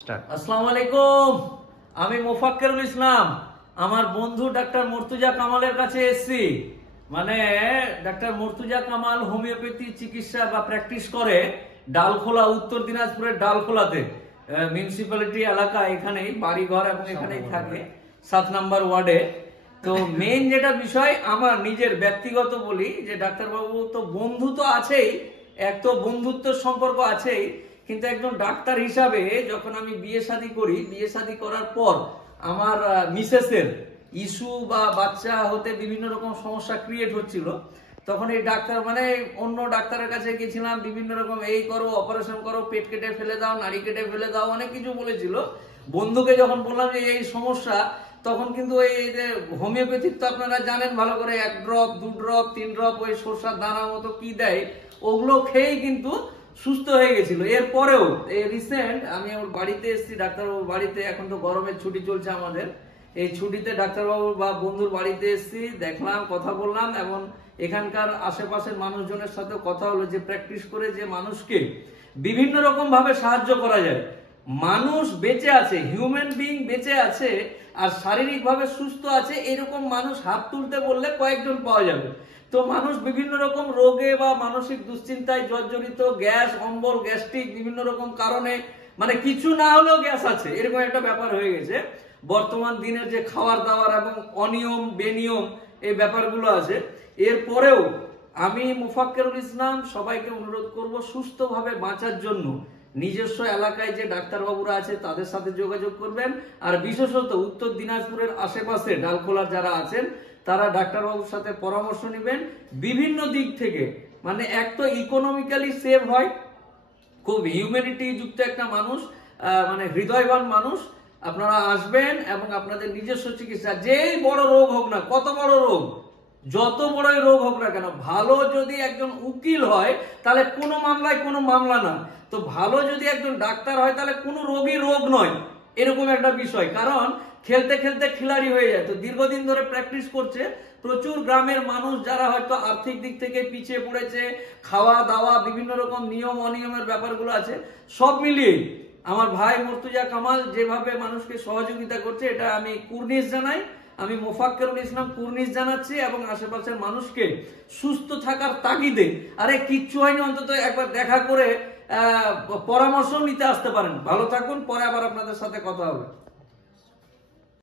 আসসালামু আলাইকুম। আমি মোফাক্কেরুল ইসলাম আমার বন্ধু ডাক্তার মুর্তজা কামালের কাছে এসেছি। মানে ডাক্তার মুর্তজা কামাল হোমিওপ্যাথি চিকিৎসা বা প্র্যাকটিস করে ডালখোলা, উত্তর দিনাজপুরের ডালখোলাতে, মিউনিসিপ্যালিটি এলাকা, এখানেই বাড়িঘর এবং এখানেই থাকে 7 নম্বর ওয়ার্ডে। তো মেইন যেটা বিষয় আমার নিজের ব্যক্তিগত বলি যে ডাক্তারবাবু তো বন্ধু তো আছেই, এক তো বন্ধুত্বের সম্পর্ক আছেই, কিন্তু একজন ডাক্তার হিসাবে যখন আমি বিয়ে শাদী করি, বিয়ে শাদী করার পর আমার মিসেসের ইস্যু বা বাচ্চা হতে বিভিন্ন রকম সমস্যা ক্রিয়েট হচ্ছিল, তখন এই ডাক্তার মানে অন্য ডাক্তারের কাছে গেছিলাম, বিভিন্ন রকম এই করো, অপারেশন করো, পেট কেটে ফেলে দাও, নাড়ি কেটে ফেলে দাও, অনেক কিছু বলেছিল। বন্ধুকে যখন বললাম যে এই সমস্যা, তখন কিন্তু এই যে হোমিওপ্যাথিক তো আপনারা জানেন ভালো করে, 1 ড্রপ 2 ড্রপ 3 ড্রপ ওই সরষার দানার মতো কি দেয়, ওগুলো খেয়েই কিন্তু সুস্থ হয়ে গেছিল। এরপরেও এই রিসেন্ট আমি ওর বাড়িতে এসেছি, ডাক্তারবাবুর বাড়িতে, এখন তো গরমের ছুটি চলছে আমাদের, এই ছুটিতে ডাক্তারবাবুর বা বন্ধুর বাড়িতে এসেছি, দেখলাম, কথা বললাম, এবং এখানকার আশেপাশের মানুষজনের সাথে কথা হলো যে প্র্যাকটিস করে যে মানুষকে বিভিন্ন রকম ভাবে সাহায্য করা যায়। মানুষ বেঁচে আছে, হিউম্যান বিইং বেঁচে আছে আর শারীরিক ভাবে সুস্থ আছে, এরকম মানুষ হাত তুলতে বললে কয়েকজন পাওয়া যাবে। তো মানুষ বিভিন্ন রকম রোগে বা মানসিক দুশ্চিন্তায় জর্জরিত, গ্যাস অম্বল গ্যাস্ট্রিক বিভিন্ন রকম কারণে, মানে কিছু না হলেও গ্যাস আছে, এরকম একটা ব্যাপার হয়ে গেছে বর্তমান দিনের যে খাওয়ার দাওয়ার এবং অনিয়ম বেনিয়ম এই ব্যাপারগুলো আছে। এরপরেও আমি মোফাক্কেরুল ইসলাম সবাইকে অনুরোধ করব সুস্থভাবে বাঁচার জন্য নিজস্ব এলাকায় যে ডাক্তারবাবুরা আছে তাদের সাথে যোগাযোগ করবেন, আর বিশেষত উত্তর দিনাজপুরের আশেপাশে ডালখোলার যারা আছেন তারা ডাক্তারবাবুর সাথে পরামর্শ নেবেন বিভিন্ন দিক থেকে। মানে এক তো ইকোনমিক্যালি সেভ হয়, খুব হিউম্যানিটি যুক্ত একটা মানুষ, মানে হৃদয়বান মানুষ। আপনারা আসবেন এবং আপনাদের নিজস্ব চিকিৎসা, যেই বড় রোগ হোক না, কত বড় রোগ, যত বড়ই রোগ হোক না কেন, ভালো যদি একজন উকিল হয় তাহলে কোনো মামলায় কোনো মামলা না, তো ভালো যদি একজন ডাক্তার হয় তাহলে কোনো রোগই রোগ নয়, এরকম একটা বিষয়। কারণ খেলতে খেলতে খিলাড়ি হয়ে যায়। তো দীর্ঘদিন ধরে প্র্যাকটিস করছে, প্রচুর গ্রামের মানুষ যারা হয়তো আর্থিক দিক থেকে পিছিয়ে পড়েছে, খাওয়া দাওয়া বিভিন্ন রকম নিয়ম অনিয়মের ব্যাপারগুলো আছে, সব মিলিয়ে আমার ভাই মুর্তজা কামাল যেভাবে মানুষকে সহযোগিতা করছে, এটা আমি কুর্নিশ জানাই। আমি মোফাক্কেরুল ইসলাম কুর্নিশ জানাচ্ছি এবং আশেপাশের মানুষকে সুস্থ থাকার তাগিদে, আরে কিচ্ছু হয়নি, অন্তত একবার দেখা করে পরামর্শ নিতে আসতে পারেন। ভালো থাকুন, পরে আবার আপনাদের সাথে কথা হবে।